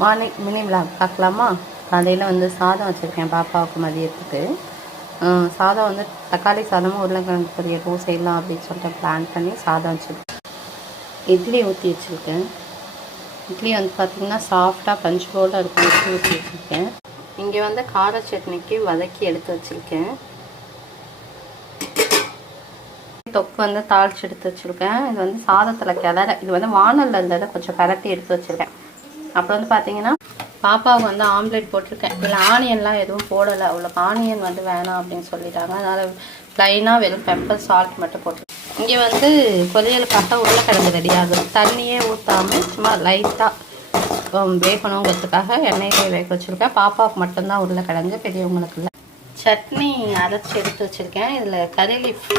Morning mini vlog பார்க்கலாமா? காலையில் வந்து சாதம் வச்சுருக்கேன் பாப்பாவுக்கு மதியத்துக்கு. சாதம் வந்து தக்காளி சாதமும் உருளைக்கிழங்கு பொரியலும் செய்யலாம் அப்படின்னு சொல்லிட்டு பிளான் பண்ணி சாதம் வச்சுருக்கேன். இட்லி ஊற்றி வச்சுருக்கேன். இட்லி வந்து பார்த்திங்கன்னா சாஃப்டாக பஞ்சு போல் இருக்கும். இட்லி ஊற்றி வச்சுருக்கேன். இங்கே வந்து கார சட்னிக்கு வதக்கி எடுத்து வச்சுருக்கேன். தொக்கு வந்து தாளித்து எடுத்து வச்சுருக்கேன். இது வந்து சாதத்தில் இது வந்து வானலில் இருந்ததை கொஞ்சம் பரட்டி எடுத்து வச்சுருக்கேன். அப்புறம் வந்து பார்த்தீங்கன்னா பாப்பாவுக்கு வந்து ஆம்லேட் போட்டிருக்கேன். இதில் ஆனியன்லாம் எதுவும் போடலை. அவளுக்கு ஆனியன் வந்து வேணாம் அப்படின்னு சொல்லிட்டாங்க. அதனால் ப்ளைனாக வெறும் பெப்பர் சால்ட் மட்டும் போட்டிருக்கேன். இங்கே வந்து பொரியலுக்காக உருளைக்கிழங்கு ரெடி ஆகுது. தண்ணியே ஊற்றாமல் சும்மா லைட்டாக வேகணுங்கிறதுக்காக எண்ணெயிலே வேக வச்சுருக்கேன். பாப்பாவுக்கு மட்டும்தான் உருளைக்கிழங்கு, பெரியவங்களுக்கு இல்லை. சட்னி அரைச்சி எடுத்து வச்சுருக்கேன். இதில் கறி லீஃப்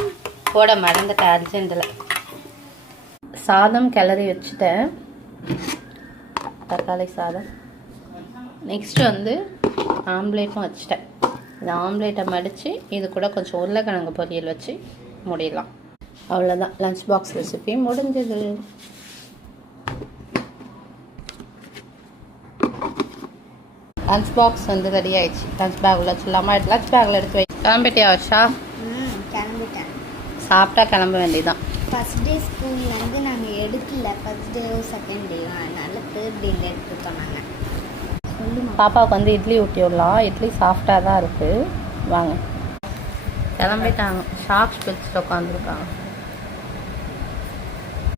போட மறந்துட்டேன் அர்ஜென்ட்டில். சாதம் கிளறி வச்சுட்டேன், தக்காளி சாதம். நெக்ஸ்ட்டு வந்து ஆம்லேட்டும் வச்சுட்டேன். இந்த ஆம்லேட்டை மடித்து இது கூட கொஞ்சம் உருளைக்கிழங்கு பொரியல் வச்சு முடியலாம். அவ்வளோதான், லஞ்ச் பாக்ஸ் ரெசிபி முடிஞ்சது. லஞ்ச் பாக்ஸ் வந்து ரெடி ஆயிடுச்சு. லஞ்ச் பேக்கில் வச்சுலாமா? லஞ்ச் பேக்கில் எடுத்து வை. கிளம்பிட்டியா வர்ஷா? கிளம்பிட்டேன். சாப்பிட்டா கிளம்ப வேண்டியதான். ஃபஸ்ட் டே ஸ்கூலில் வந்து நாங்கள் எடுக்கல. ஃபஸ்ட் டேயோ செகண்ட் டேயோ, அதனால தேர்ட் டேயில் எடுத்துட்டோம் நாங்கள். பாப்பாவுக்கு வந்து இட்லி ஊட்டி விடலாம். இட்லி சாஃப்டாக தான் இருக்குது. வாங்க, கிளம்பிட்டாங்க. ஷாக்ஸ் பிடிச்சிட்டு உட்காந்துருக்காங்க.